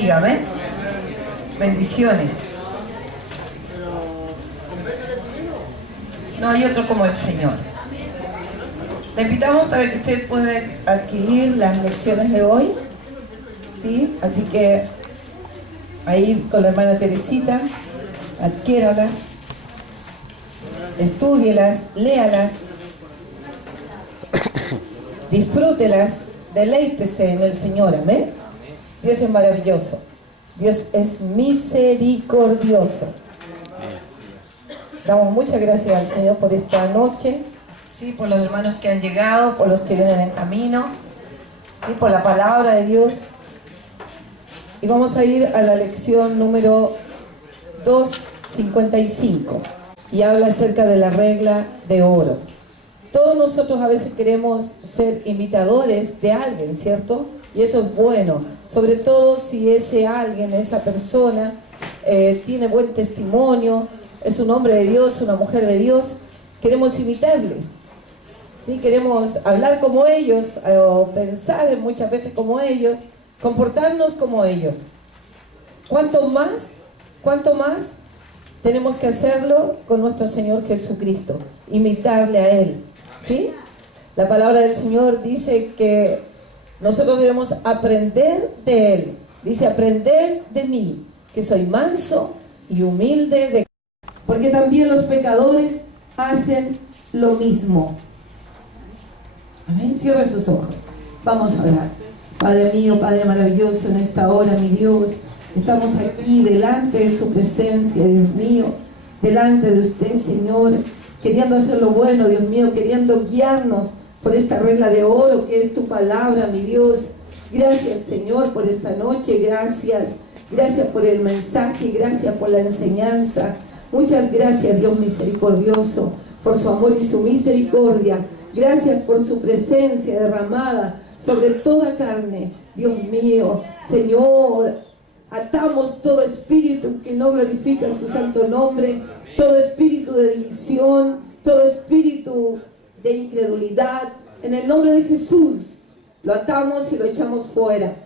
Dígame. Bendiciones. No hay otro como el Señor. Le invitamos para que usted pueda adquirir las lecciones de hoy, ¿sí? Así que ahí con la hermana Teresita, adquiéralas, estúdielas, léalas, disfrútelas, deleítese en el Señor, amén. Dios es maravilloso, Dios es misericordioso. Damos muchas gracias al Señor por esta noche, ¿sí? Por los hermanos que han llegado, por los que vienen en camino, ¿sí? Por la palabra de Dios. Y vamos a ir a la lección número 255 y habla acerca de la regla de oro. Todos nosotros a veces queremos ser imitadores de alguien, ¿cierto? Y eso es bueno, sobre todo si ese alguien, esa persona tiene buen testimonio, es un hombre de Dios, una mujer de Dios. Queremos imitarles, ¿sí? Queremos hablar como ellos, o pensar muchas veces como ellos, comportarnos como ellos. ¿Cuánto más tenemos que hacerlo con nuestro Señor Jesucristo? Imitarle a Él, ¿sí? La palabra del Señor dice que nosotros debemos aprender de Él. Dice, aprender de mí, que soy manso y humilde de... Porque también los pecadores hacen lo mismo. Amén. Cierra sus ojos. Vamos a orar. Padre mío, Padre maravilloso, en esta hora, mi Dios, estamos aquí delante de su presencia, Dios mío, delante de usted, Señor, queriendo hacer lo bueno, Dios mío, queriendo guiarnos por esta regla de oro que es tu palabra, mi Dios. Gracias, Señor, por esta noche, gracias por el mensaje, gracias por la enseñanza. Muchas gracias, Dios misericordioso, por su amor y su misericordia. Gracias por su presencia derramada sobre toda carne. Dios mío, Señor, atamos todo espíritu que no glorifica su santo nombre, todo espíritu de división, todo espíritu de incredulidad. En el nombre de Jesús, lo atamos y lo echamos fuera.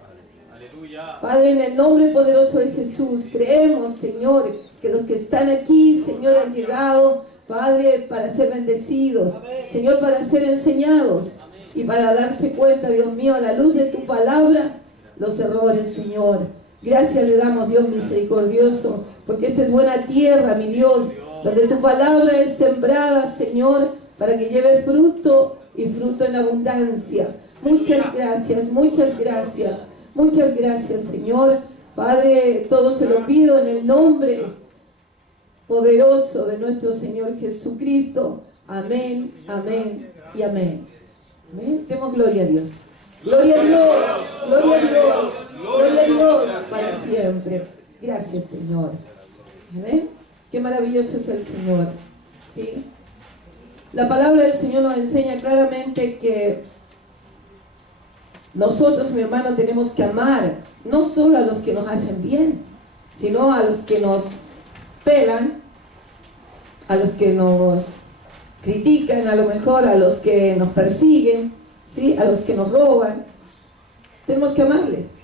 Padre, en el nombre poderoso de Jesús, creemos, Señor, que los que están aquí, Señor, han llegado, Padre, para ser bendecidos, Señor, para ser enseñados y para darse cuenta, Dios mío, a la luz de tu palabra, los errores, Señor. Gracias le damos, Dios misericordioso, porque esta es buena tierra, mi Dios, donde tu palabra es sembrada, Señor, para que lleve fruto y fruto en abundancia. Muchas gracias, Señor. Padre, todo se lo pido en el nombre poderoso de nuestro Señor Jesucristo. Amén, amén y amén. Amén. Demos gloria a Dios. Gloria a Dios, gloria a Dios, gloria a Dios para siempre. Gracias, Señor. Amén. Qué maravilloso es el Señor. ¿Sí? La palabra del Señor nos enseña claramente que nosotros, mi hermano, tenemos que amar no solo a los que nos hacen bien, sino a los que nos pelan, a los que nos critican, a lo mejor a los que nos persiguen, ¿sí? A los que nos roban. Tenemos que amarles.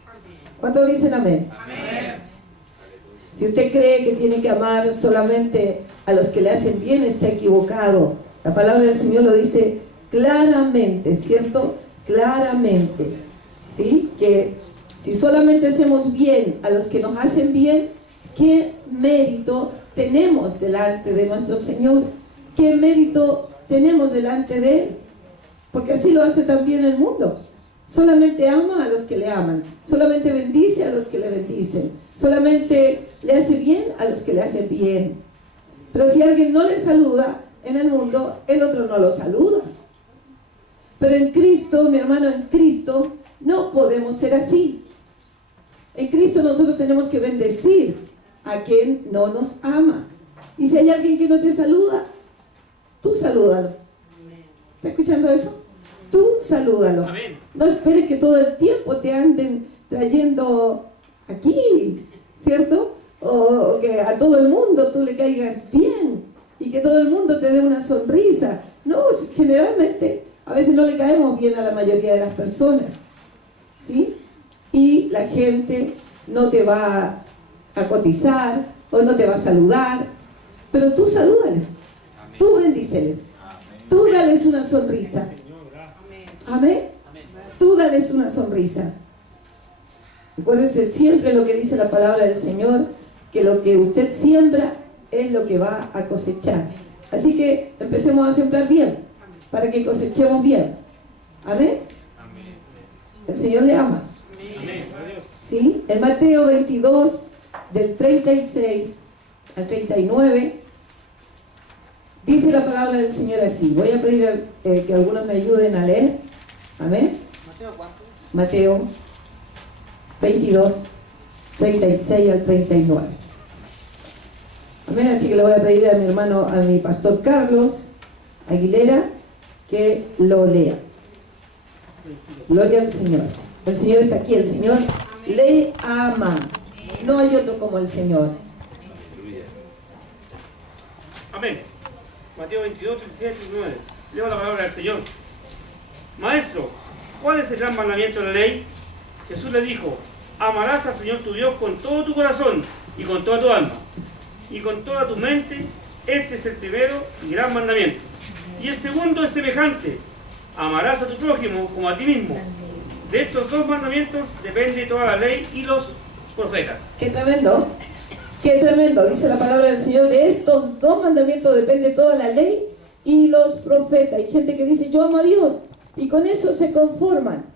¿Cuántos dicen amén? Amén. Si usted cree que tiene que amar solamente a los que le hacen bien, está equivocado. La palabra del Señor lo dice claramente, ¿cierto? Claramente, ¿sí? Que si solamente hacemos bien a los que nos hacen bien, ¿qué mérito tenemos delante de nuestro Señor? ¿Qué mérito tenemos delante de Él? Porque así lo hace también el mundo. Solamente ama a los que le aman, solamente bendice a los que le bendicen, solamente le hace bien a los que le hacen bien. Pero si alguien no le saluda en el mundo, el otro no lo saluda. Pero en Cristo, mi hermano, en Cristo no podemos ser así. En Cristo nosotros tenemos que bendecir a quien no nos ama. Y si hay alguien que no te saluda, tú salúdalo. ¿Está escuchando eso? Tú salúdalo. No esperes que todo el tiempo te anden trayendo aquí, ¿cierto? O que a todo el mundo tú le caigas bien y que todo el mundo te dé una sonrisa. No, generalmente a veces no le caemos bien a la mayoría de las personas, ¿sí? Y la gente no te va a cotizar o no te va a saludar, pero tú salúdales, tú bendíceles, tú dales una sonrisa. Amén. Tú dales una sonrisa. Acuérdense siempre lo que dice la palabra del Señor, que lo que usted siembra es lo que va a cosechar. Así que empecemos a sembrar bien, para que cosechemos bien. Amén. El Señor le ama. ¿Sí? En Mateo 22, del 36 al 39, dice la palabra del Señor así. Voy a pedir que algunos me ayuden a leer. Amén. ¿Mateo cuánto? Mateo 22, 36 al 39. Amén. Así que le voy a pedir a mi hermano, a mi pastor Carlos Aguilera, que lo lea. Gloria al Señor. El Señor está aquí, el Señor le ama. No hay otro como el Señor. Amén. Mateo 22, 37 y 39. Leo la palabra del Señor. Maestro, ¿cuál es el gran mandamiento de la ley? Jesús le dijo: amarás al Señor tu Dios con todo tu corazón y con toda tu alma y con toda tu mente. Este es el primero y gran mandamiento. Y el segundo es semejante: amarás a tu prójimo como a ti mismo. De estos dos mandamientos depende toda la ley y los profetas. Qué tremendo, qué tremendo. Dice la palabra del Señor: de estos dos mandamientos depende toda la ley y los profetas. Hay gente que dice: yo amo a Dios, y con eso se conforman.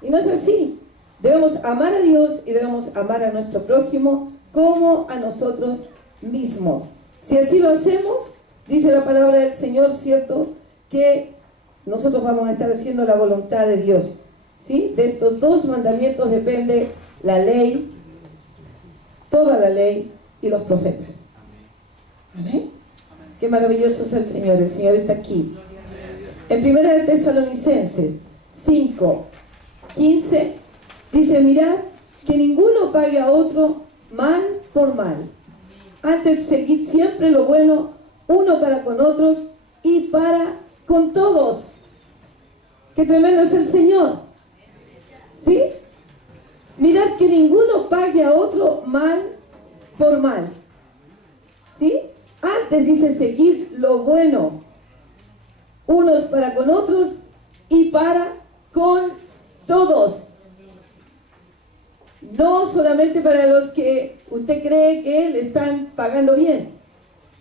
Y no es así. Debemos amar a Dios y debemos amar a nuestro prójimo como a nosotros mismos. Si así lo hacemos, dice la palabra del Señor, ¿cierto?, que nosotros vamos a estar haciendo la voluntad de Dios. ¿Sí? De estos dos mandamientos depende la ley, toda la ley y los profetas. Amén. Qué maravilloso es el Señor. El Señor está aquí. En 1 Tesalonicenses 5, 15 dice: mirad que ninguno pague a otro mal por mal. Antes seguid siempre lo bueno uno para con otros y para con todos. Qué tremendo es el Señor. ¿Sí? Mirad que ninguno pague a otro mal por mal. ¿Sí? Antes dice: seguid lo bueno unos para con otros y para con todos. No solamente para los que usted cree que le están pagando bien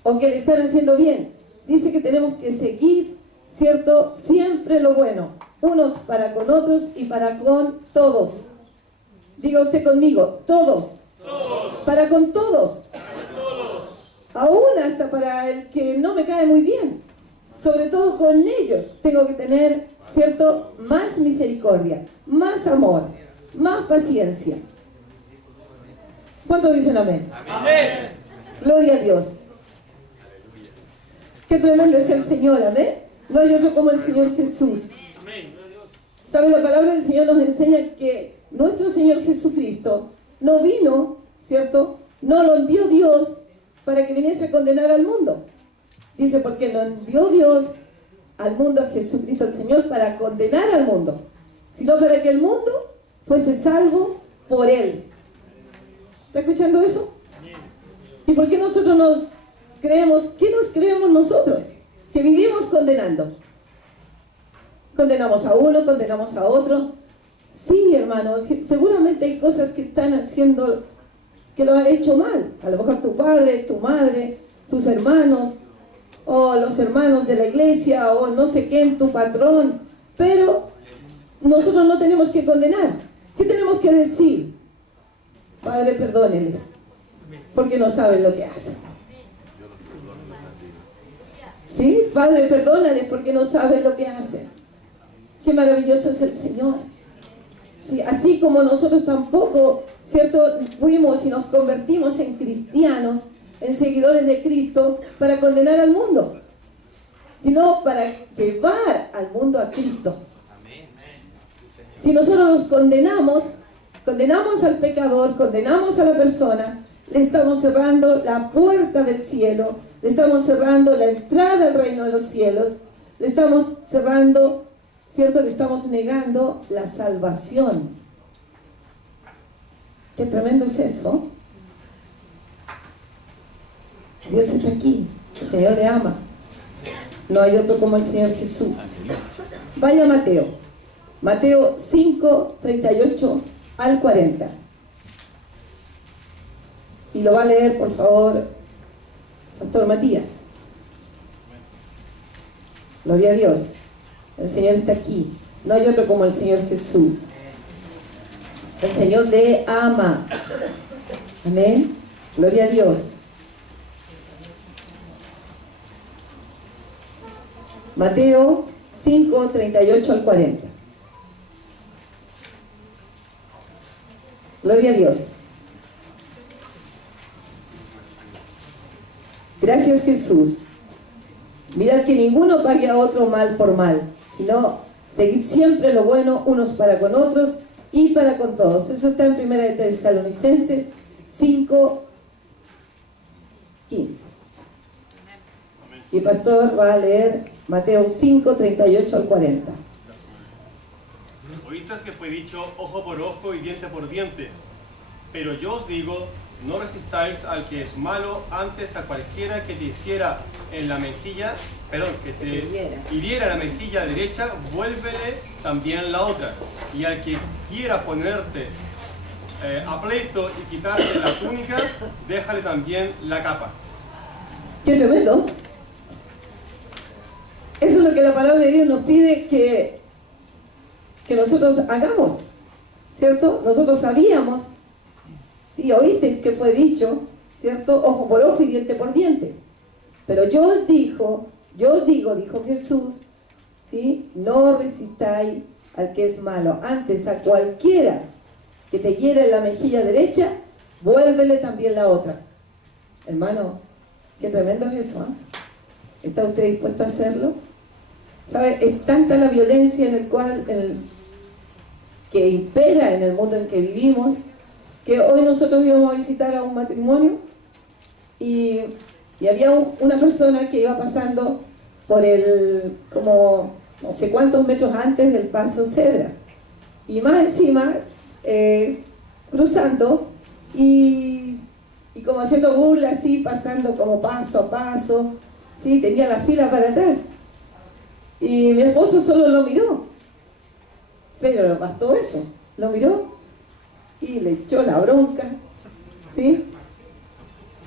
o que le están haciendo bien. Dice que tenemos que seguir, ¿cierto?, siempre lo bueno, unos para con otros y para con todos. Diga usted conmigo: todos. Todos. Para con todos. Para todos. Aún hasta para el que no me cae muy bien. Sobre todo con ellos tengo que tener, ¿cierto?, más misericordia, más amor, más paciencia. ¿Cuántos dicen amén? Amén. Gloria a Dios. Qué tremendo es el Señor, amén. No hay otro como el Señor Jesús. Amén. ¿Sabe? La palabra del Señor nos enseña que nuestro Señor Jesucristo no vino, ¿cierto?, no lo envió Dios para que viniese a condenar al mundo. Dice: porque no envió Dios al mundo a Jesucristo el Señor para condenar al mundo, sino para que el mundo fuese salvo por Él. ¿Está escuchando eso? ¿Y por qué nosotros nos creemos? ¿Qué nos creemos nosotros? Que vivimos condenando. Condenamos a uno, condenamos a otro. Sí, hermano, seguramente hay cosas que están haciendo, que lo han hecho mal. A lo mejor tu padre, tu madre, tus hermanos, o los hermanos de la iglesia, o no sé quién, tu patrón. Pero nosotros no tenemos que condenar. ¿Qué tenemos que decir? Padre, perdóneles, porque no saben lo que hacen. ¿Sí? Padre, perdónales porque no saben lo que hacen. Qué maravilloso es el Señor. ¿Sí? Así como nosotros tampoco, ¿cierto?, fuimos y nos convertimos en cristianos, en seguidores de Cristo, para condenar al mundo, sino para llevar al mundo a Cristo. Si nosotros los condenamos al pecador, condenamos a la persona, le estamos cerrando la puerta del cielo, le estamos cerrando la entrada al reino de los cielos, le estamos cerrando, ¿cierto?, le estamos negando la salvación. Qué tremendo es eso. Dios está aquí, el Señor le ama. No hay otro como el Señor Jesús. Vaya a Mateo. Mateo 5, 38 al 40. Y lo va a leer, por favor, Pastor Matías. Gloria a Dios. El Señor está aquí. No hay otro como el Señor Jesús. El Señor le ama. Amén. Gloria a Dios. Mateo 5, 38 al 40. Gloria a Dios. Gracias, Jesús. Mirad que ninguno pague a otro mal por mal, sino seguid siempre lo bueno unos para con otros y para con todos. Eso está en 1 de Tesalonicenses 5, 15. Y el pastor va a leer Mateo 5, 38 al 40. Oísteis que fue dicho ojo por ojo y diente por diente. Pero yo os digo, no resistáis al que es malo, antes a cualquiera que te hiciera en la mejilla, que te hiriera la mejilla derecha, vuélvele también la otra. Y al que quiera ponerte a pleito y quitarte la túnica, déjale también la capa. ¡Qué tremendo! Eso es lo que la palabra de Dios nos pide que nosotros hagamos, ¿cierto? Nosotros sabíamos, ¿sí? Oísteis que fue dicho, ¿cierto? Ojo por ojo y diente por diente. Pero yo os digo, dijo Jesús, ¿sí? No resistáis al que es malo. Antes a cualquiera que te hiera en la mejilla derecha, vuélvele también la otra. Hermano, qué tremendo es eso, ¿eh? ¿Está usted dispuesto a hacerlo? ¿Sabe? Es tanta la violencia que impera en el mundo en que vivimos, que hoy nosotros íbamos a visitar a un matrimonio y había una persona que iba pasando por como no sé cuántos metros antes del paso cebra, y más encima cruzando y como haciendo burla así, pasando como paso a paso, ¿sí? Tenía la fila para atrás y mi esposo solo lo miró, pero no bastó eso, lo miró y le echó la bronca, ¿sí?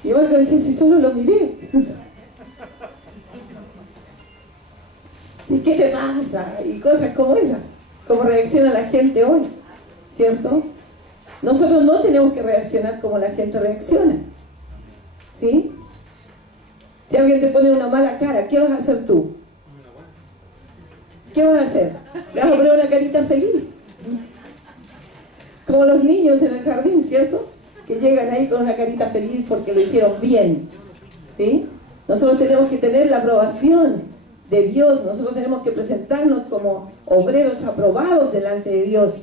Y igual que decía, si solo lo miré. ¿Sí? ¿Qué te pasa? Y cosas como esas, como reacciona la gente hoy, ¿cierto? Nosotros no tenemos que reaccionar como la gente reacciona, ¿sí? Si alguien te pone una mala cara, ¿qué vas a hacer tú? ¿Qué vas a hacer? Le vas a poner una carita feliz. Como los niños en el jardín, ¿cierto? Que llegan ahí con una carita feliz porque lo hicieron bien, ¿sí? Nosotros tenemos que tener la aprobación de Dios. Nosotros tenemos que presentarnos como obreros aprobados delante de Dios,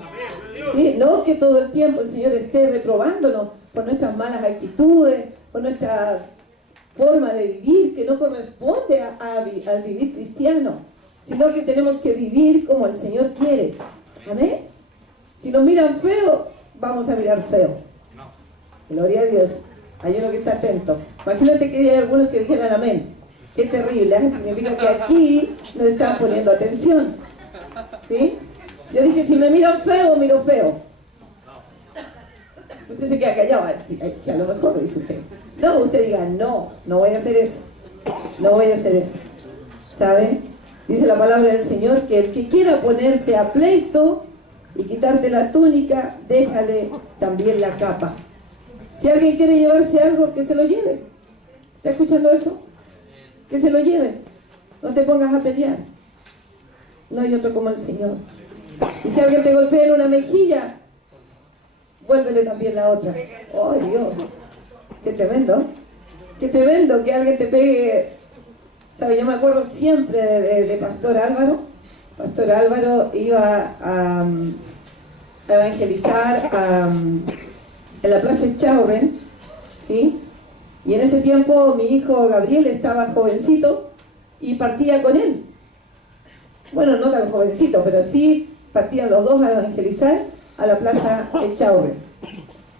¿sí? No que todo el tiempo el Señor esté reprobándonos por nuestras malas actitudes, por nuestra forma de vivir que no corresponde al vivir cristiano, sino que tenemos que vivir como el Señor quiere. Amén. Si nos miran feo, vamos a mirar feo. Gloria a Dios. Hay uno que está atento. Imagínate que hay algunos que dijeran amén. Qué terrible, ¿eh? Significa que aquí no están poniendo atención, ¿sí? Yo dije, si me miran feo, miro feo. Usted se queda callado, sí, que a lo mejor dice usted. No, usted diga, no voy a hacer eso. No voy a hacer eso. ¿Sabe? Dice la palabra del Señor que el que quiera ponerte a pleito y quitarte la túnica, déjale también la capa. Si alguien quiere llevarse algo, que se lo lleve. ¿Está escuchando eso? Que se lo lleve. No te pongas a pelear. No hay otro como el Señor. Y si alguien te golpea en una mejilla, vuélvele también la otra. ¡Oh, Dios! ¡Qué tremendo! ¡Qué tremendo que alguien te pegue! ¿Sabe? Yo me acuerdo siempre de Pastor Álvaro. Pastor Álvaro iba a evangelizar en la Plaza Echaurren, ¿sí? Y en ese tiempo mi hijo Gabriel estaba jovencito y partía con él. Bueno, no tan jovencito, pero sí partían los dos a evangelizar a la Plaza Echaurren.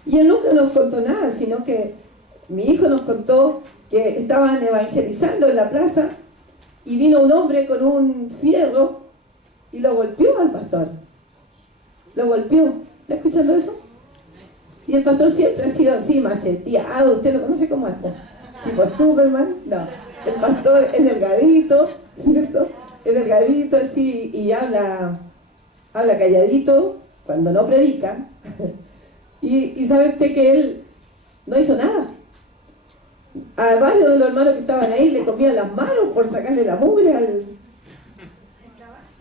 Y él nunca nos contó nada, sino que mi hijo nos contó que estaban evangelizando en la plaza y vino un hombre con un fierro y lo golpeó al pastor. Lo golpeó. ¿Está escuchando eso? Y el pastor siempre ha sido así, maceteado. ¿Usted lo conoce como es? ¿Tipo Superman? No. El pastor es delgadito, ¿cierto? Es delgadito así y habla calladito cuando no predica. Y sabe usted que él no hizo nada. A varios de los hermanos que estaban ahí le comían las manos por sacarle la mugre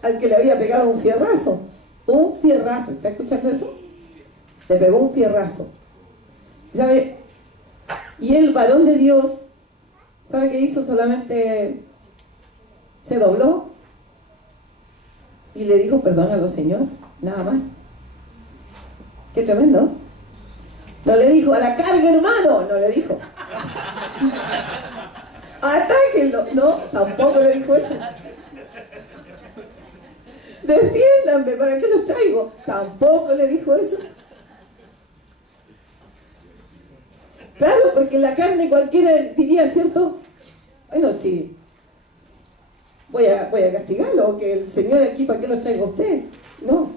al que le había pegado un fierrazo. Un fierrazo, ¿está escuchando eso? Le pegó un fierrazo. ¿Sabe? Y el varón de Dios, ¿sabe qué hizo? Solamente se dobló y le dijo, perdónalo, Señor, nada más. Qué tremendo. No le dijo, a la carga, hermano, no le dijo. Atáquenlo, no, tampoco le dijo eso. Defiéndanme, ¿para qué los traigo? Tampoco le dijo eso. Claro, porque en la carne cualquiera diría, ¿cierto? Bueno, sí, voy a castigarlo, o que el Señor aquí, ¿para qué lo traigo a usted? No,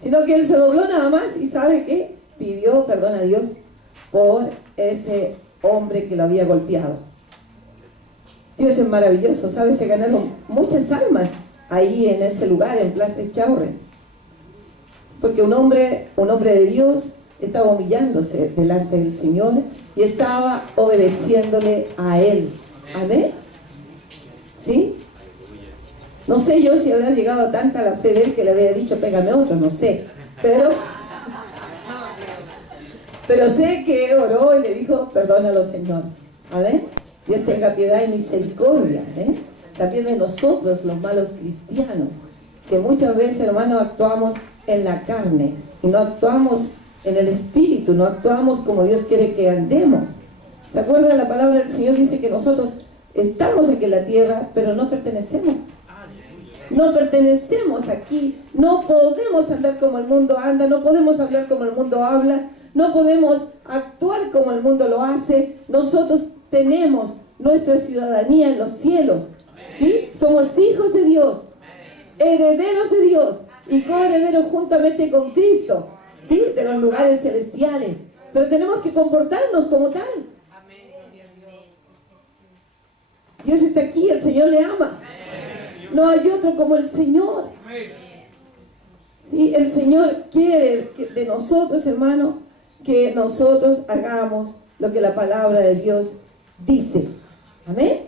sino que él se dobló nada más y ¿sabe qué? Pidió perdón a Dios por ese hombre que lo había golpeado. Dios es maravilloso, ¿sabe? Se ganaron muchas almas ahí en ese lugar, en Plaza Echaurren. Porque un hombre de Dios estaba humillándose delante del Señor y estaba obedeciéndole a Él. ¿Amén? ¿Sí? No sé yo si habrá llegado a tanta la fe de Él que le había dicho, pégame otro, no sé. Pero sé que oró y le dijo, perdónalo, Señor. ¿Amén? Dios tenga piedad y misericordia, ¿eh? También de nosotros, los malos cristianos, que muchas veces, hermanos, actuamos en la carne y no actuamos en el espíritu, no actuamos como Dios quiere que andemos. ¿Se acuerdan? La palabra del Señor dice que nosotros estamos aquí en la tierra, pero no pertenecemos. No pertenecemos aquí, no podemos andar como el mundo anda, no podemos hablar como el mundo habla, no podemos actuar como el mundo lo hace. Nosotros tenemos nuestra ciudadanía en los cielos, ¿sí? Somos hijos de Dios, herederos de Dios y coherederos juntamente con Cristo, ¿sí? De los lugares celestiales. Pero tenemos que comportarnos como tal. Dios está aquí, el Señor le ama. No hay otro como el Señor. ¿Sí? El Señor quiere de nosotros, hermano, que nosotros hagamos lo que la palabra de Dios dice. Amén.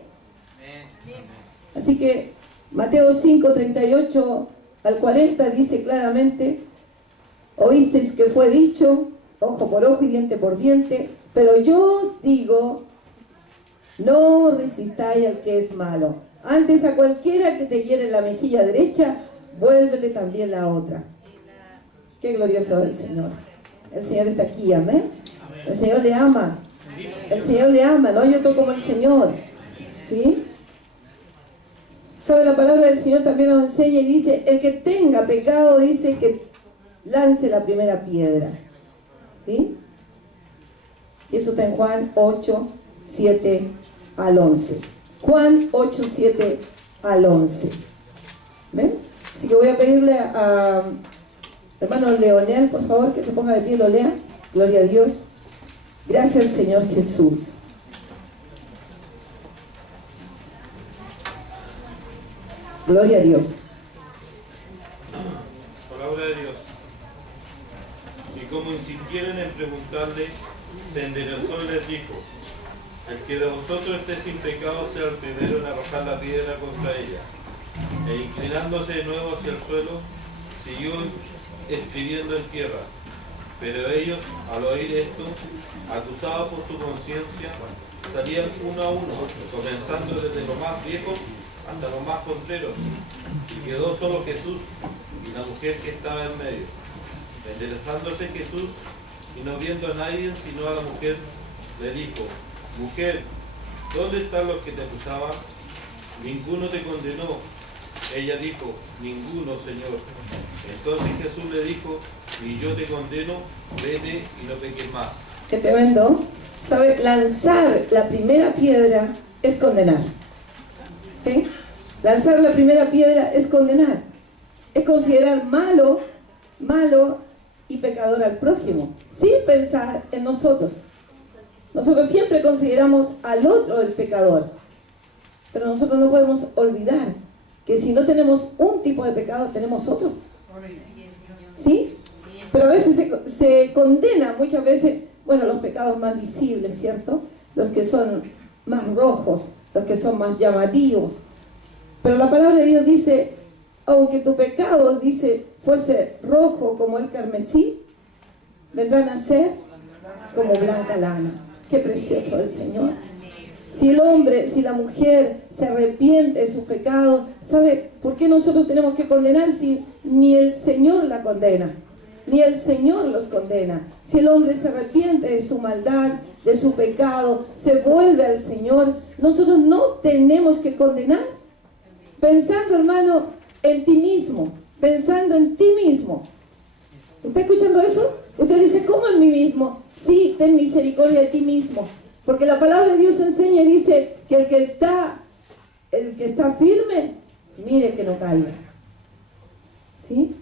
Así que Mateo 5, 38 al 40 dice claramente: oísteis que fue dicho, ojo por ojo y diente por diente, pero yo os digo, no resistáis al que es malo. Antes a cualquiera que te hiere la mejilla derecha, vuélvele también la otra. Qué glorioso es el Señor. El Señor está aquí, amén. El Señor le ama. El Señor le ama, no hay otro como el Señor. ¿Sí? ¿Sabe? La palabra del Señor también nos enseña y dice, el que tenga pecado, dice que lance la primera piedra. ¿Sí? Y eso está en Juan 8, 7 al 11. Juan 8, 7 al 11. ¿Ven? Así que voy a pedirle a hermano Leonel, por favor, que se ponga de pie y lo lea. Gloria a Dios. Gracias, Señor Jesús. Gloria a Dios. Palabra de Dios. Y como insistieron en preguntarle, se enderezó y les dijo: el que de vosotros esté sin pecado sea el primero en arrojar la piedra contra ella. E inclinándose de nuevo hacia el suelo, siguió escribiendo en tierra. Pero ellos, al oír esto, acusados por su conciencia, salían uno a uno, comenzando desde los más viejos hasta los más postreros. Y quedó solo Jesús y la mujer que estaba en medio. Enderezándose Jesús y no viendo a nadie sino a la mujer, le dijo: mujer, ¿dónde están los que te acusaban? Ninguno te condenó. Ella dijo: ninguno, Señor. Entonces Jesús le dijo: ni yo te condeno, vete y no peques más. Qué tremendo. ¿Sabe? Lanzar la primera piedra es condenar. ¿Sí? Lanzar la primera piedra es condenar. Es considerar malo y pecador al prójimo, sin pensar en nosotros. Nosotros siempre consideramos al otro el pecador, pero nosotros no podemos olvidar que si no tenemos un tipo de pecado, tenemos otro. ¿Sí? Pero a veces se condena, muchas veces, bueno, los pecados más visibles, ¿cierto? Los que son más rojos, los que son más llamativos. Pero la palabra de Dios dice, aunque tu pecado, dice, fuese rojo como el carmesí, vendrán a ser como blanca lana. Qué precioso el Señor. Si el hombre, si la mujer se arrepiente de sus pecados, ¿sabe por qué nosotros tenemos que condenar si ni el Señor la condena? Ni el Señor los condena. Si el hombre se arrepiente de su maldad, de su pecado, se vuelve al Señor, nosotros no tenemos que condenar. Pensando, hermano, en ti mismo, pensando en ti mismo. ¿Está escuchando eso? Usted dice, ¿cómo en mí mismo? Sí, ten misericordia de ti mismo. Porque la palabra de Dios enseña y dice que el que está firme, mire que no caiga. ¿Sí?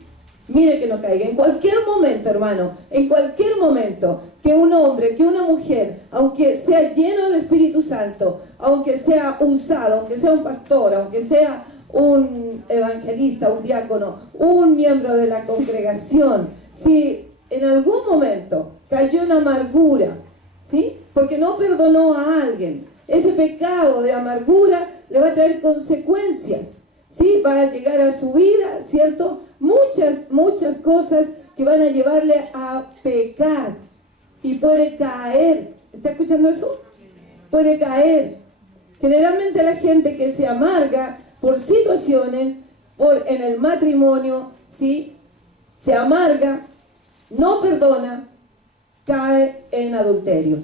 Mire que no caiga. En cualquier momento, hermano, en cualquier momento, que un hombre, que una mujer, aunque sea lleno del Espíritu Santo, aunque sea usado, aunque sea un pastor, aunque sea un evangelista, un diácono, un miembro de la congregación, si en algún momento cayó en amargura, ¿sí? Porque no perdonó a alguien, ese pecado de amargura le va a traer consecuencias, ¿sí? Va a llegar a su vida, ¿cierto? Muchas cosas que van a llevarle a pecar y puede caer. ¿Está escuchando eso? Puede caer. Generalmente la gente que se amarga por situaciones, en el matrimonio, ¿sí? Se amarga, no perdona, cae en adulterio.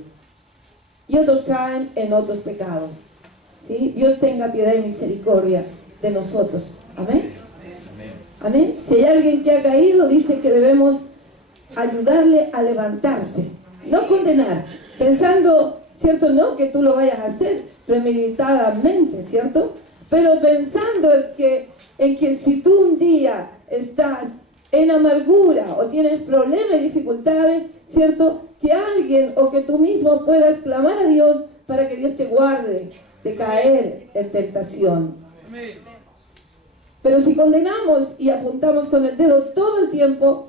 Y otros caen en otros pecados. ¿Sí? Dios tenga piedad y misericordia de nosotros. Amén. Amén. Si hay alguien que ha caído, dice que debemos ayudarle a levantarse. No condenar, pensando, ¿cierto? No que tú lo vayas a hacer premeditadamente, ¿cierto? Pero pensando en que si tú un día estás en amargura o tienes problemas y dificultades, ¿cierto? Que alguien o que tú mismo puedas clamar a Dios para que Dios te guarde de caer en tentación. Pero si condenamos y apuntamos con el dedo todo el tiempo,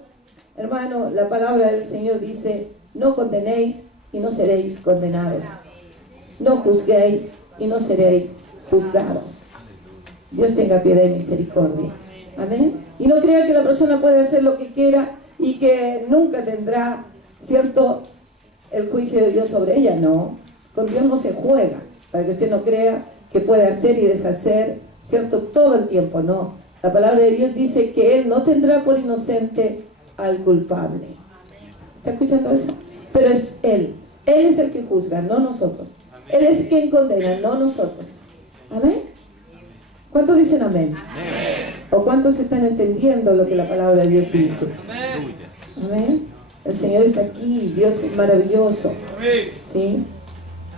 hermano, la palabra del Señor dice, no condenéis y no seréis condenados. No juzguéis y no seréis juzgados. Dios tenga piedad y misericordia. Amén. Y no crea que la persona puede hacer lo que quiera y que nunca tendrá, ¿cierto?, el juicio de Dios sobre ella. No, con Dios no se juega, para que usted no crea que puede hacer y deshacer, ¿cierto?, todo el tiempo. No, la palabra de Dios dice que Él no tendrá por inocente al culpable. ¿Está escuchando eso? Pero es Él es el que juzga, no nosotros. Él es quien condena, no nosotros. Amén. ¿Cuántos dicen amén? Amén. ¿O cuántos están entendiendo lo que la palabra de Dios dice? Amén. Amén. El Señor está aquí, Dios es maravilloso. ¿Sí?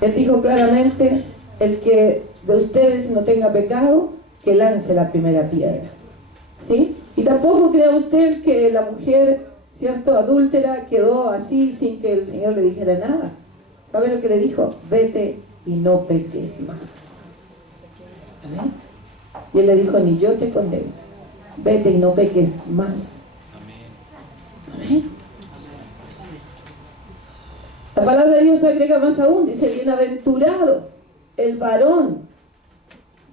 Él dijo claramente, el que de ustedes no tenga pecado, que lance la primera piedra. ¿Sí? Y tampoco crea usted que la mujer, ¿cierto?, adúltera quedó así sin que el Señor le dijera nada. ¿Sabe lo que le dijo? Vete y no peques más. Amén. Y Él le dijo, ni yo te condeno. Vete y no peques más. Amén. La palabra de Dios agrega más aún, dice, bienaventurado el varón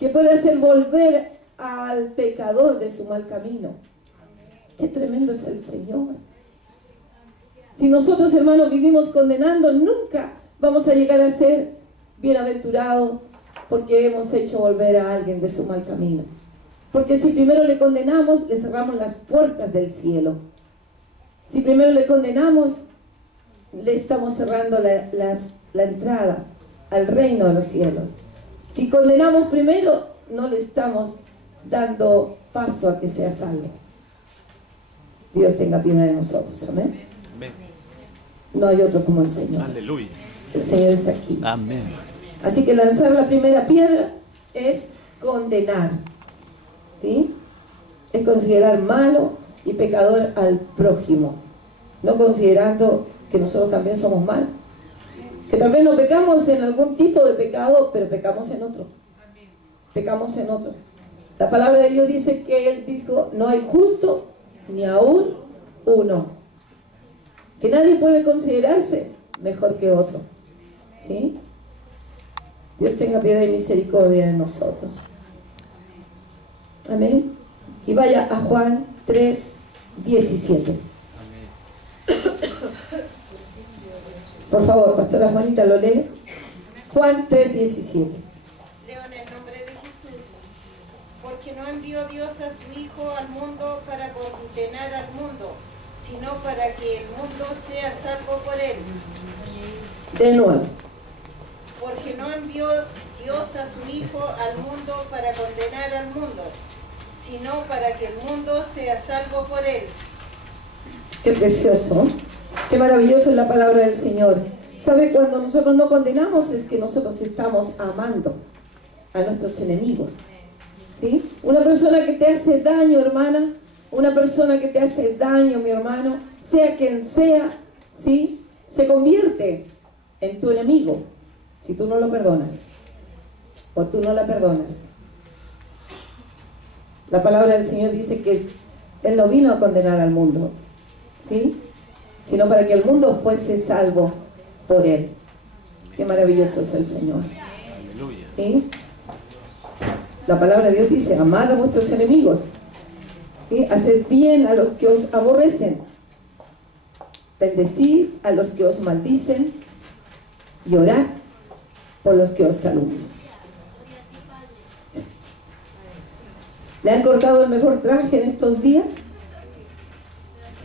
que puede hacer volver al pecador de su mal camino. Qué tremendo es el Señor. Si nosotros, hermanos, vivimos condenando, nunca vamos a llegar a ser bienaventurados porque hemos hecho volver a alguien de su mal camino. Porque si primero le condenamos, le cerramos las puertas del cielo. Si primero le condenamos, le estamos cerrando la entrada al reino de los cielos. Si condenamos primero, no le estamos dando paso a que sea salvo. Dios tenga piedad de nosotros. Amén. Amén. No hay otro como el Señor. Aleluya. El Señor está aquí. Amén. Así que lanzar la primera piedra es condenar. ¿Sí? Es considerar malo y pecador al prójimo. No considerando que nosotros también somos malos. Que tal vez no pecamos en algún tipo de pecado, pero pecamos en otro. Pecamos en otro. La palabra de Dios dice que Él dijo, no hay justo ni aún uno. Que nadie puede considerarse mejor que otro. ¿Sí? Dios tenga piedad y misericordia de nosotros. Amén. Y vaya a Juan 3:17. Por favor, pastora Juanita, lo lee. Juan 3:17. Leo en el nombre de Jesús. Porque no envió Dios a su Hijo al mundo para condenar al mundo, sino para que el mundo sea salvo por él. De nuevo. Porque no envió Dios a su Hijo al mundo para condenar al mundo, sino para que el mundo sea salvo por él. Qué precioso, qué maravilloso es la palabra del Señor. ¿Sabe? Cuando nosotros no condenamos es que nosotros estamos amando a nuestros enemigos. ¿Sí? Una persona que te hace daño, hermana, una persona que te hace daño, mi hermano, sea quien sea, ¿sí? Se convierte en tu enemigo si tú no lo perdonas o tú no la perdonas. La palabra del Señor dice que Él no vino a condenar al mundo, ¿sí? Sino para que el mundo fuese salvo por Él. Qué maravilloso es el Señor. ¿Sí? La palabra de Dios dice, amad a vuestros enemigos, ¿sí? Haced bien a los que os aborrecen, bendecid a los que os maldicen y orad por los que os calumnian. ¿Le han cortado el mejor traje en estos días?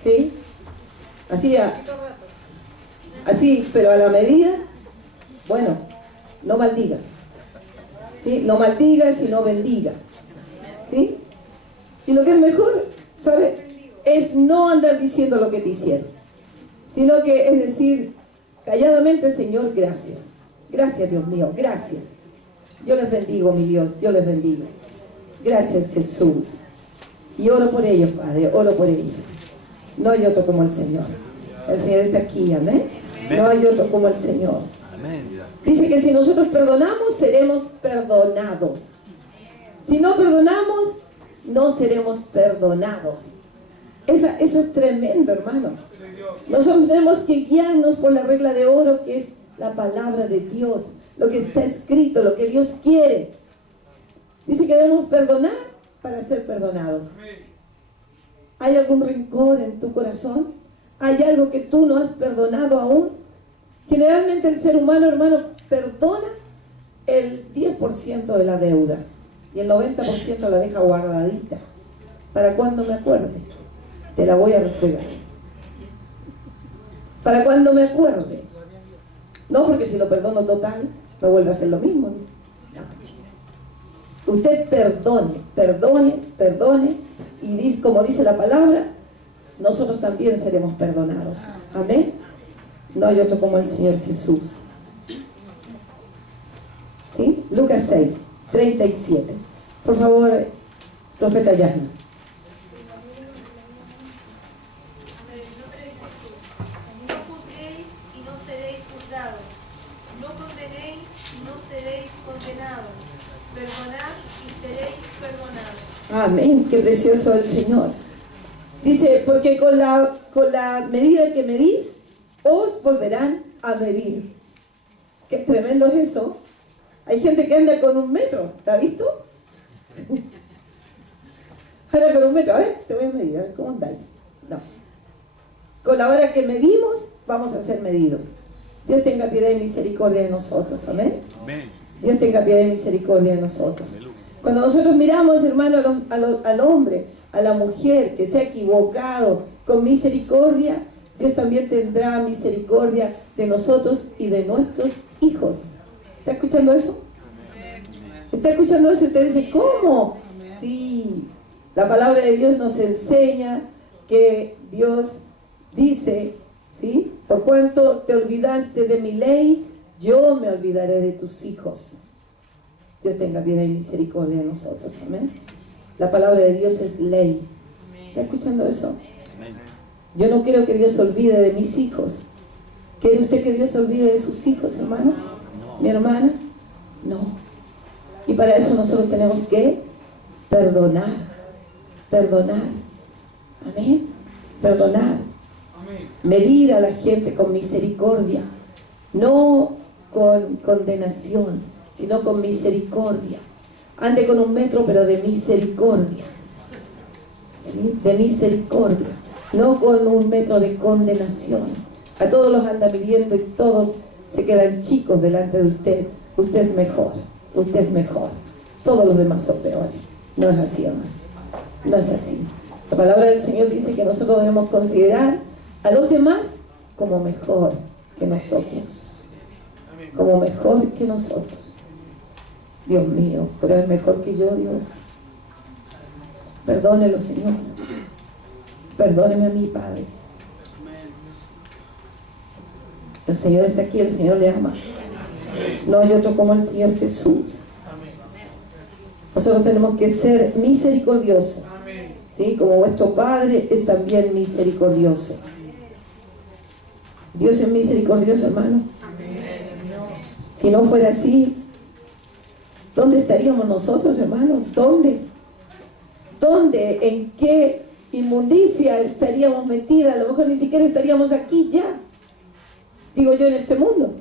¿Sí? Así, pero a la medida, bueno, no maldiga. ¿Sí? No maldiga, sino bendiga. ¿Sí? Y lo que es mejor, ¿sabe? Es no andar diciendo lo que te hicieron, sino que es decir, calladamente, Señor, gracias. Gracias, Dios mío, gracias. Yo les bendigo, mi Dios, yo les bendigo. Gracias, Jesús. Y oro por ellos, Padre, oro por ellos. No hay otro como el Señor. El Señor está aquí, amén. No hay otro como el Señor. Dice que si nosotros perdonamos, seremos perdonados. Si no perdonamos, no seremos perdonados. Eso es tremendo, hermano. Nosotros tenemos que guiarnos por la regla de oro, que es la palabra de Dios, lo que está escrito, lo que Dios quiere. Dice que debemos perdonar para ser perdonados. ¿Hay algún rencor en tu corazón? ¿Hay algo que tú no has perdonado aún? Generalmente el ser humano, hermano, perdona el 10% de la deuda y el 90% la deja guardadita. ¿Para cuando me acuerde? Te la voy a refregar. ¿Para cuando me acuerde? No, porque si lo perdono total, me vuelve a hacer lo mismo. No, usted perdone, y como dice la palabra, nosotros también seremos perdonados. Amén. No hay otro como el Señor Jesús. ¿Sí? Lucas 6:37. Por favor, profeta Yasna. No juzguéis y no seréis juzgados. No condenéis y no seréis condenados. Perdonad y seréis perdonados. Amén. Qué precioso el Señor. Dice, porque con la medida que medís, os volverán a medir. Qué tremendo es eso. Hay gente que anda con 1 metro. ¿La has visto? Anda con 1 metro. A ver, te voy a medir. A ver cómo andáis. No. Con la hora que medimos, vamos a ser medidos. Dios tenga piedad y misericordia de nosotros. Amén. Amén. Dios tenga piedad y misericordia de nosotros. Cuando nosotros miramos, hermano, al hombre, a la mujer que se ha equivocado con misericordia, Dios también tendrá misericordia de nosotros y de nuestros hijos. ¿Está escuchando eso? ¿Está escuchando eso? Y usted dice, ¿cómo? Sí, la palabra de Dios nos enseña que Dios dice, ¿sí? Por cuanto te olvidaste de mi ley, yo me olvidaré de tus hijos. Dios tenga piedad y misericordia de nosotros, amén. La palabra de Dios es ley. ¿Está escuchando eso? Yo no quiero que Dios se olvide de mis hijos. ¿Quiere usted que Dios se olvide de sus hijos, hermano? ¿Mi hermana? No. Y para eso nosotros tenemos que perdonar. Perdonar. Amén. Perdonar. Medir a la gente con misericordia. No con condenación, sino con misericordia. Ande con 1 metro, pero de misericordia. ¿Sí? De misericordia. No con 1 metro de condenación. A todos los anda midiendo y todos se quedan chicos delante de usted. Usted es mejor. Usted es mejor. Todos los demás son peores. No es así, hermano. No es así. La palabra del Señor dice que nosotros debemos considerar a los demás como mejor que nosotros. Como mejor que nosotros. Dios mío, pero es mejor que yo, Dios. Perdónelo, Señor. Perdóneme a mi Padre. El Señor está aquí, el Señor le ama. No hay otro como el Señor Jesús. Nosotros tenemos que ser misericordiosos, ¿sí? Como vuestro Padre es también misericordioso. Dios es misericordioso, hermano. Si no fuera así, ¿dónde estaríamos nosotros, hermanos? ¿Dónde? ¿Dónde? ¿En qué inmundicia estaríamos metidas? A lo mejor ni siquiera estaríamos aquí ya. Digo yo, en este mundo.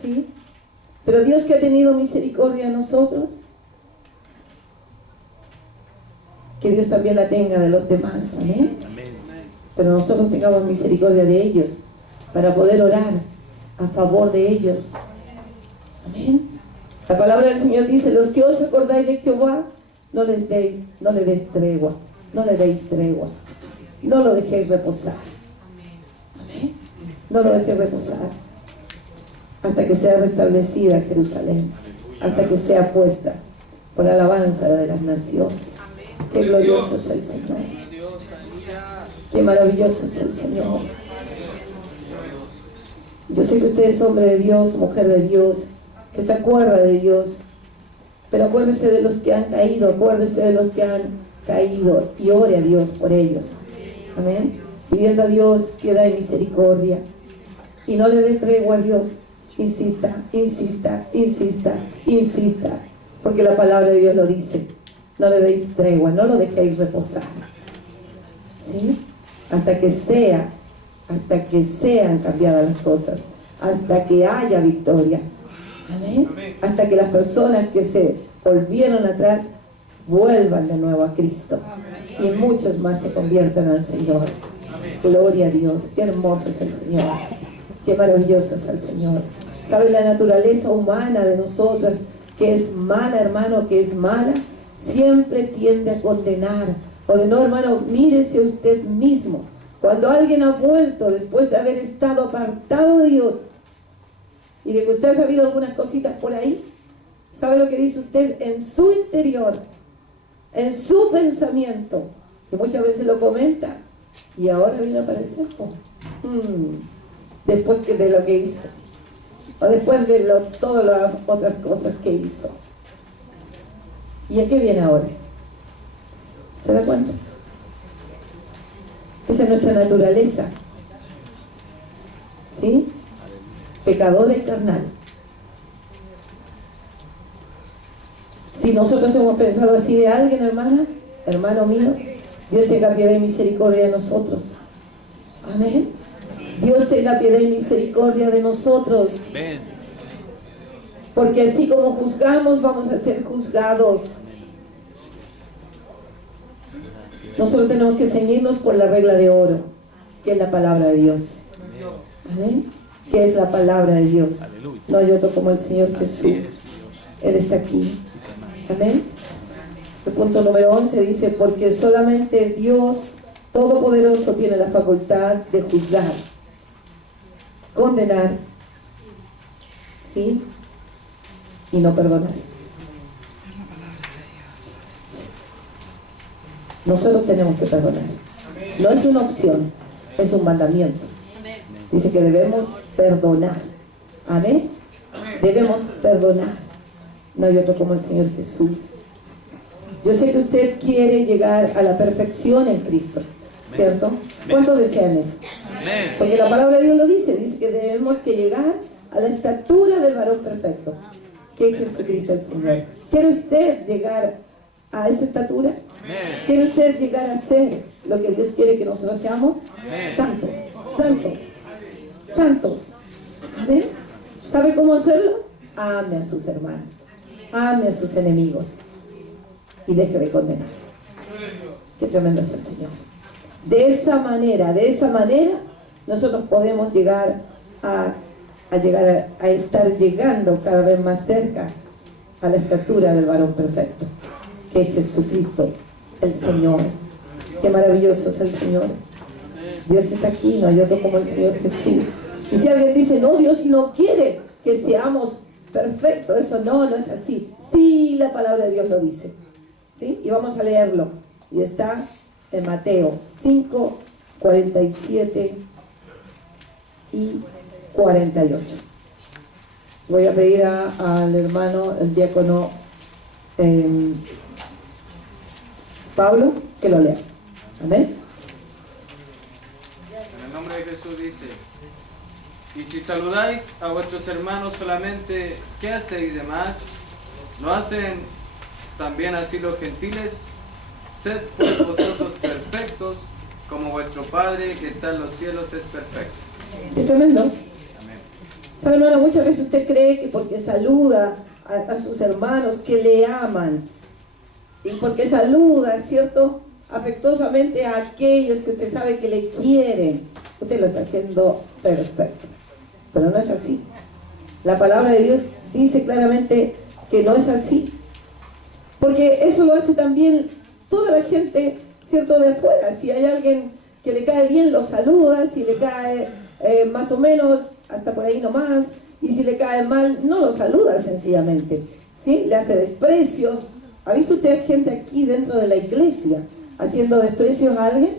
¿Sí? Pero Dios, que ha tenido misericordia de nosotros, que Dios también la tenga de los demás. Amén. Pero nosotros tengamos misericordia de ellos para poder orar a favor de ellos. Amén. La palabra del Señor dice: los que os acordáis de Jehová, no le deis tregua. No le deis tregua. No lo dejéis reposar. Amén. No lo dejéis reposar hasta que sea restablecida Jerusalén, hasta que sea puesta por alabanza de las naciones. Qué glorioso es el Señor. Qué maravilloso es el Señor. Yo sé que usted es hombre de Dios, mujer de Dios, que se acuerda de Dios, pero acuérdese de los que han caído, acuérdese de los que han caído y ore a Dios por ellos. Amén. Pidiendo a Dios piedad y misericordia, y no le dé tregua a Dios. Insista, insista, insista, insista, porque la palabra de Dios lo dice. No le deis tregua, no lo dejéis reposar, ¿sí? Hasta que sean cambiadas las cosas, hasta que haya victoria. Amén. Hasta que las personas que se volvieron atrás vuelvan de nuevo a Cristo. Y muchos más se conviertan al Señor. Gloria a Dios. Qué hermoso es el Señor. Qué maravilloso es el Señor. ¿Sabe la naturaleza humana de nosotras, que es mala, hermano, que es mala? Siempre tiende a condenar. O de no, hermano, mírese usted mismo. Cuando alguien ha vuelto después de haber estado apartado de Dios y de que usted ha sabido algunas cositas por ahí, ¿sabe lo que dice usted en su interior, en su pensamiento? Que muchas veces lo comenta y ahora viene a aparecer después de lo que hizo, o después de todas las otras cosas que hizo. ¿Y a qué viene ahora? ¿Se da cuenta? Esa es nuestra naturaleza, ¿sí? Pecadora y carnal. Si nosotros hemos pensado así de alguien, hermana, hermano mío, Dios tenga piedad y misericordia de nosotros. Amén. Dios tenga piedad y misericordia de nosotros. Porque así como juzgamos, vamos a ser juzgados. Nosotros tenemos que ceñirnos por la regla de oro, que es la palabra de Dios. Amén. Que es la palabra de Dios. No hay otro como el Señor Jesús. Él está aquí. Amén. El punto número 11 dice: porque solamente Dios Todopoderoso tiene la facultad de juzgar, condenar, ¿sí? Y no perdonar. nosotros tenemos que perdonar. No es una opción, es un mandamiento. Dice que debemos perdonar. Amén. Debemos perdonar. No hay otro como el Señor Jesús. Yo sé que usted quiere llegar a la perfección en Cristo, ¿cierto? ¿Cuántos desean eso? Porque la palabra de Dios lo dice. Dice que debemos que llegar a la estatura del varón perfecto, que es Jesucristo el Señor. ¿Quiere usted llegar a esa estatura? ¿Quiere usted llegar a ser lo que Dios quiere que nosotros seamos? Santos, santos, santos. ¿Amén? ¿Sabe cómo hacerlo? Ame a sus hermanos, ame a sus enemigos y deje de condenar. Qué tremendo es el Señor. De esa manera, nosotros podemos llegar a estar llegando cada vez más cerca a la estatura del varón perfecto, que es Jesucristo, el Señor. Qué maravilloso es el Señor. Dios está aquí, no hay otro como el Señor Jesús. Y si alguien dice, no, Dios no quiere que seamos perfectos, eso no es así. Sí, la palabra de Dios lo dice. ¿Sí? Y vamos a leerlo. Y está en Mateo 5, 47 y 48. Voy a pedir al hermano, el diácono Pablo, que lo lea. Amén. En el nombre de Jesús dice: y si saludáis a vuestros hermanos solamente, ¿qué hacéis de más? ¿No hacen también así los gentiles? Sed pues vosotros perfectos, como vuestro Padre que está en los cielos es perfecto. Qué tremendo. Amén. ¿Sabe, hermano? Muchas veces usted cree que porque saluda a sus hermanos que le aman, y porque saluda, ¿cierto?, afectuosamente a aquellos que usted sabe que le quieren, usted lo está haciendo perfecto. Pero no es así. La palabra de Dios dice claramente que no es así. Porque eso lo hace también toda la gente, ¿cierto?, de afuera. Si hay alguien que le cae bien, lo saluda. Si le cae más o menos, hasta por ahí nomás. Y si le cae mal, no lo saluda sencillamente, ¿sí? Le hace desprecios. ¿Ha visto usted gente aquí dentro de la iglesia haciendo desprecios a alguien?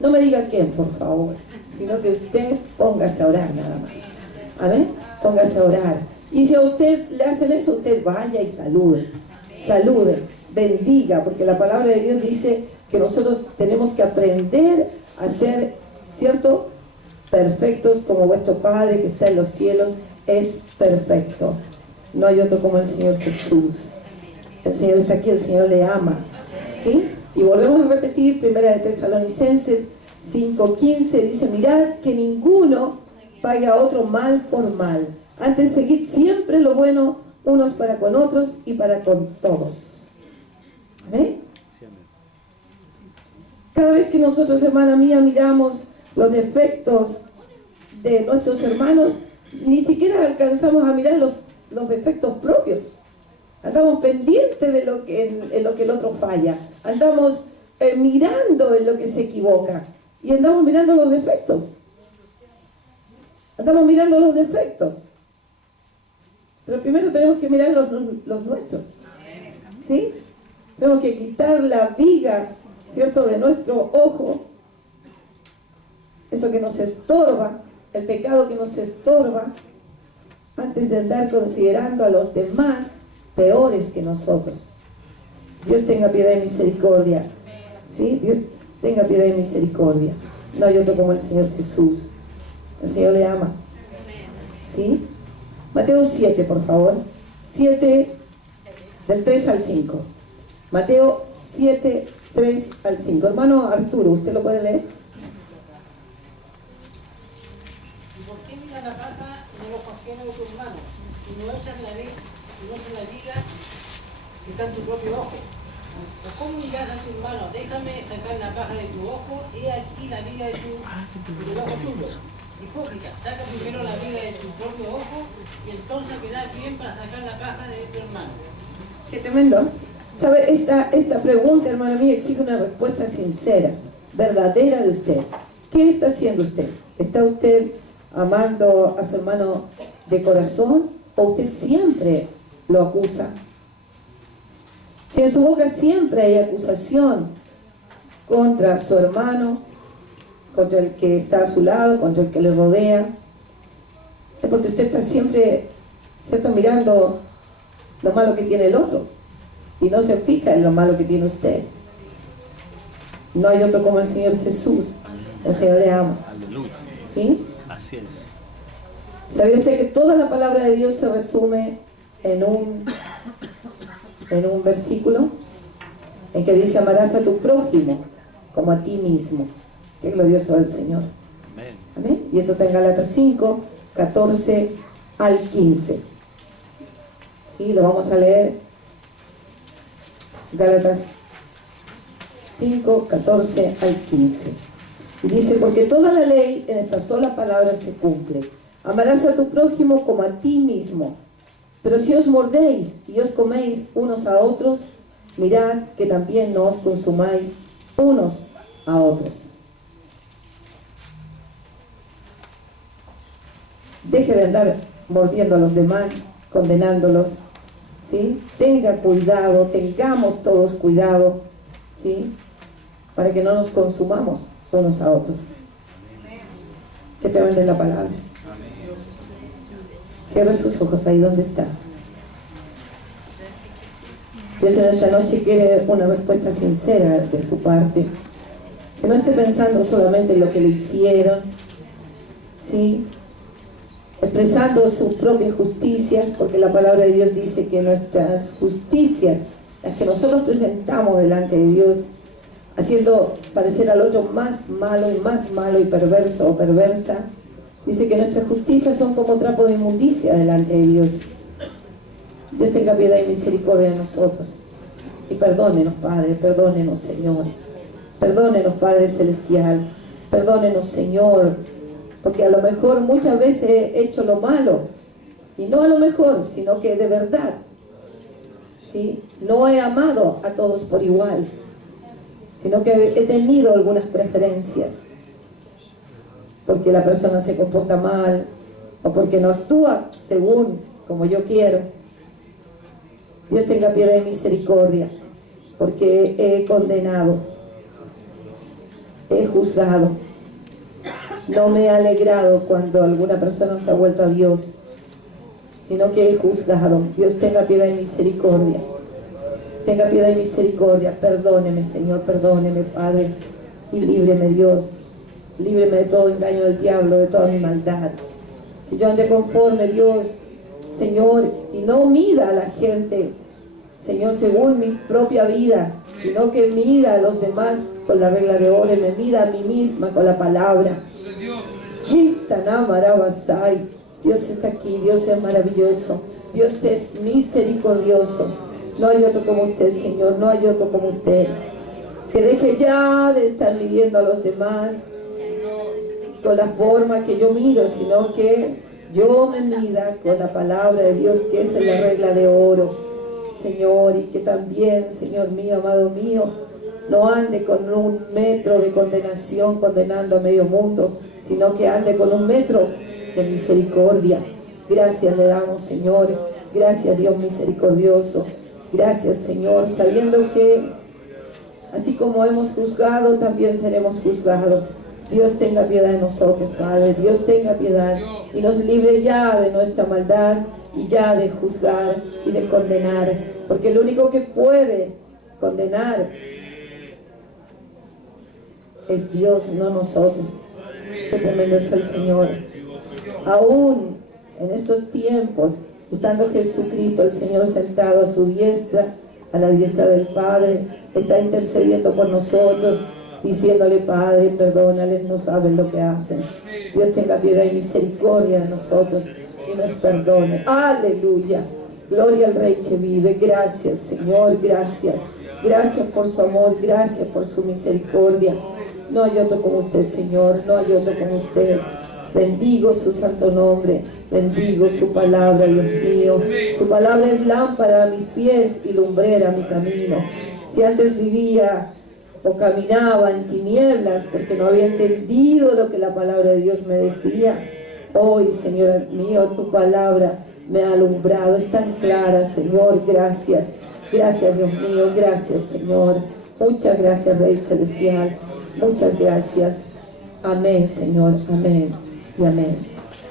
No me diga quién, por favor, sino que usted póngase a orar nada más. Amén. Póngase a orar. Y si a usted le hacen eso, usted vaya y salude. Salude, bendiga, porque la palabra de Dios dice que nosotros tenemos que aprender a ser, ¿cierto?, perfectos como vuestro Padre que está en los cielos es perfecto. No hay otro como el Señor Jesús. El Señor está aquí, el Señor le ama, ¿sí? Y volvemos a repetir, 1 de Tesalonicenses 5:15, dice: mirad que ninguno pague a otro mal por mal. Antes seguid siempre lo bueno unos para con otros y para con todos. ¿Amén? Cada vez que nosotros, hermana mía, miramos los defectos de nuestros hermanos, ni siquiera alcanzamos a mirar los defectos propios. Andamos pendientes de lo que, en lo que el otro falla. Andamos mirando en lo que se equivoca. Y andamos mirando los defectos. Andamos mirando los defectos. Pero primero tenemos que mirar los nuestros. ¿Sí? Tenemos que quitar la viga, ¿cierto?, de nuestro ojo. Eso que nos estorba, el pecado que nos estorba, antes de andar considerando a los demás peores que nosotros. Dios tenga piedad y misericordia. ¿Sí? Dios tenga piedad y misericordia. No hay otro como el Señor Jesús. El Señor le ama. ¿Sí? Mateo 7, por favor. 7, del 3 al 5. Mateo 7, 3 al 5. Hermano Arturo, ¿usted lo puede leer? ¿Y por qué mira la paja en el ojo ajeno de tu hermano? Y no echas la viga que está en tu propio ojo. ¿O cómo dirás a tu hermano, déjame sacar la paja de tu ojo, he aquí la viga del ojo tuyo? Hipócrita, saca primero la viga de tu propio ojo y entonces verás bien para sacar la paja de tu hermano. Qué tremendo. ¿Sabe? Esta pregunta, hermana mía, exige una respuesta sincera, verdadera de usted. ¿Qué está haciendo usted? ¿Está usted amando a su hermano de corazón o usted siempre lo acusa? Si en su boca siempre hay acusación, contra su hermano, contra el que está a su lado, contra el que le rodea. Es porque usted está siempre, ¿cierto?, mirando lo malo que tiene el otro y no se fija en lo malo que tiene usted. No hay otro como el Señor Jesús. El Señor le ama. ¿Sí? Así es. ¿Sabía usted que toda la palabra de Dios se resume en un versículo en que dice: amarás a tu prójimo como a ti mismo? Qué glorioso es el Señor. Amén. Amén. Y eso está en Gálatas 5, 14 al 15. ¿Sí? Lo vamos a leer. Gálatas 5, 14 al 15. Y dice: porque toda la ley en esta sola palabra se cumple. Amarás a tu prójimo como a ti mismo. Pero si os mordéis y os coméis unos a otros, mirad que también no os consumáis unos a otros. Deje de andar mordiendo a los demás, condenándolos, ¿sí? Tenga cuidado, tengamos todos cuidado, ¿sí? Para que no nos consumamos unos a otros. Que te vende la palabra. Cierre sus ojos ahí donde está. Dios en esta noche quiere una respuesta sincera de su parte. Que no esté pensando solamente en lo que le hicieron, ¿sí? Expresando sus propias justicias, porque la palabra de Dios dice que nuestras justicias, las que nosotros presentamos delante de Dios, haciendo parecer al otro más malo y perverso o perversa, dice que nuestras justicias son como trapo de inmundicia delante de Dios. Dios tenga piedad y misericordia de nosotros. Y perdónenos, Padre, perdónenos, Señor. Perdónenos, Padre Celestial. Perdónenos, Señor. Porque a lo mejor muchas veces he hecho lo malo. Y no a lo mejor, sino que de verdad, ¿sí? No he amado a todos por igual, sino que he tenido algunas preferencias. Porque la persona se comporta mal, o porque no actúa según como yo quiero. Dios tenga piedad y misericordia, porque he condenado, he juzgado. No me he alegrado cuando alguna persona se ha vuelto a Dios, sino que he juzgado. Dios tenga piedad y misericordia. Tenga piedad y misericordia. Perdóneme, Señor, perdóneme, Padre, y líbreme, Dios. Líbreme de todo engaño del diablo, de toda mi maldad. Que yo ande conforme, Dios, Señor, y no mida a la gente, Señor, según mi propia vida, sino que mida a los demás con la regla de oro, y me mida a mí misma con la palabra. Dios está aquí, Dios es maravilloso, Dios es misericordioso. No hay otro como usted, Señor, no hay otro como usted. Que deje ya de estar midiendo a los demás con la forma que yo miro, sino que yo me mida con la palabra de Dios, que es la regla de oro, Señor. Y que también, Señor mío, amado mío, no ande con un metro de condenación condenando a medio mundo, sino que ande con un metro de misericordia. Gracias le damos, Señor. Gracias, Dios misericordioso. Gracias, Señor, sabiendo que así como hemos juzgado, también seremos juzgados. Dios tenga piedad de nosotros, Padre. Dios tenga piedad y nos libre ya de nuestra maldad y ya de juzgar y de condenar, porque el único que puede condenar es Dios, no nosotros. Qué tremendo es el Señor. Aún en estos tiempos, estando Jesucristo, el Señor, sentado a su diestra, a la diestra del Padre, está intercediendo por nosotros, diciéndole: Padre, perdónales, no saben lo que hacen. Dios tenga piedad y misericordia de nosotros y nos perdone. Aleluya. Gloria al Rey que vive. Gracias, Señor, gracias. Gracias por su amor, gracias por su misericordia. No hay otro como usted, Señor, no hay otro como usted. Bendigo su santo nombre, bendigo su palabra, Dios mío. Su palabra es lámpara a mis pies y lumbrera a mi camino. Si antes vivía o caminaba en tinieblas porque no había entendido lo que la palabra de Dios me decía, hoy, Señor mío, tu palabra me ha alumbrado, es tan clara, Señor. Gracias, gracias, Dios mío, gracias, Señor. Muchas gracias, Rey Celestial. Muchas gracias. Amén, Señor. Amén y amén.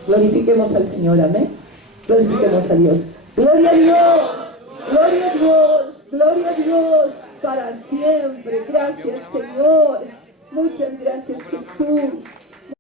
Glorifiquemos al Señor. Amén. Glorifiquemos a Dios. Gloria a Dios. Gloria a Dios. Gloria a Dios. Para siempre. Gracias, Señor. Muchas gracias, Jesús.